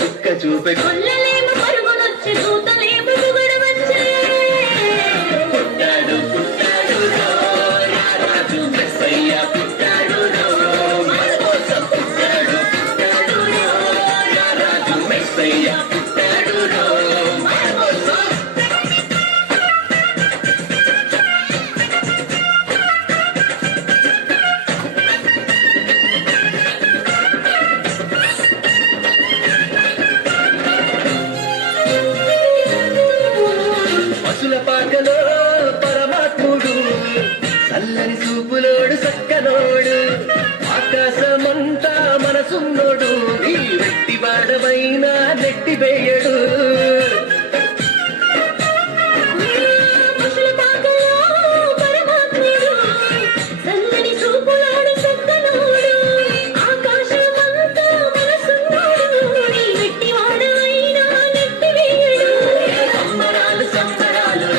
చుక్క చూపే కొల్లలేము పరుగునొచ్చి దూతలేము పొగడవచ్చే పుట్టాడు పుట్టాడు రో రారాజు మెస్సయ్య పుట్టాడు రో మన కోసం పుట్టాడు పుట్టాడు రో రారాజు మెస్సయ్య పుట్టాడు రో మన కోసం పశుల పాకలో పరమాత్ముడు చల్లని చూపులోడు సక్కనోడు ఆకాశమంతా మనసున్నోడు ఈ వెట్టి వాడవైనా నెట్టి వేయడు పశుల పాకలో పరమాత్ముడు చల్లని చూపులోడు చక్కనోడు ఆకాశమంతా మనసున్నోడు నీ వెట్టివాడవైనా నెట్టివేయడు సంబరాలు సంబరాలు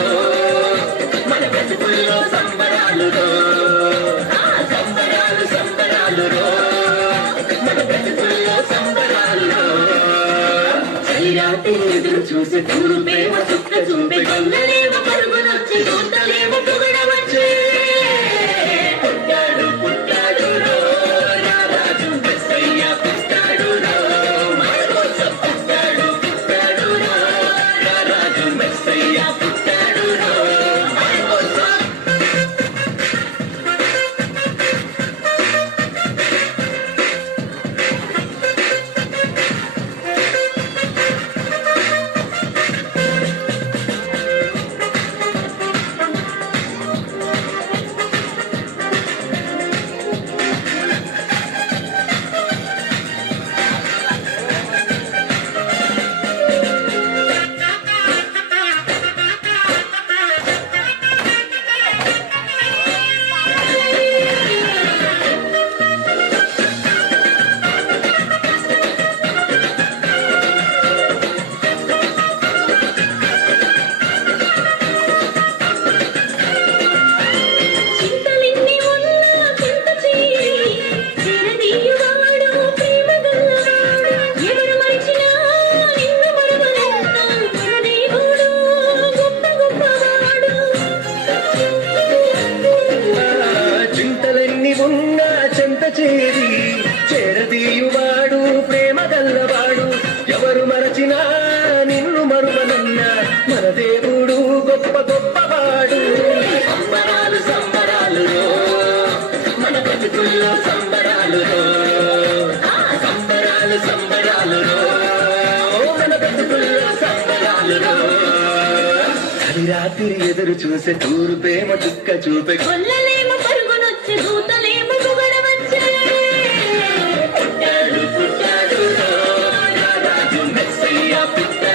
మన బ్రతుకుల్లో సంబరాలు సంబరాలు సంబరాలు మన బ్రతుకుల్లో సంబరాలు చలిరాత్రి ఎదురు చూసే తూరు ప్రేమ చుక్క చూపే కొల్లలేము పరుగునొచ్చి దూతలేము పొగడవచ్చే పుట్టాడు పుట్టాడు రో రారాజు మెస్సయ్య పుట్టాడు రో మన కోసం పుట్టాడు పుట్టాడు రో రారాజు మెస్సయ్య పుట్టాడు రో మన కోసం చింతలిన్ని ఉన్నా చింత చేయి చిరదీయువాడు ప్రేమ గల్లవాడు ఎవరు మరిచినా నిన్ను మరువనన్నా మన దేవుడు గొప్ప గొప్పవాడు చింతలెన్ని ఉన్నా చెంత చేరి చేరదీయువాడు ప్రేమ గల్లవాడు ఎవరు మరచినా నిన్ను మరువనన్నా మన దేవుడు గొప్ప గొప్పవాడు సంబరాలు సంబరాలు మన బ్రతుకుల్లో సంబరాలు సంబరాలు సంబరాలు మన బ్రతుకుల్లో సంబరాలు రాత్రి ఎదురు చూసే తూరు ప్రేమ చుక్క చూపే కొల్లలేము పరుగునొచ్చి దూతలేము పొగడవచ్చే పుట్టాడు పుట్టాడు రో రారాజు మెస్సయ్య పుట్టాడు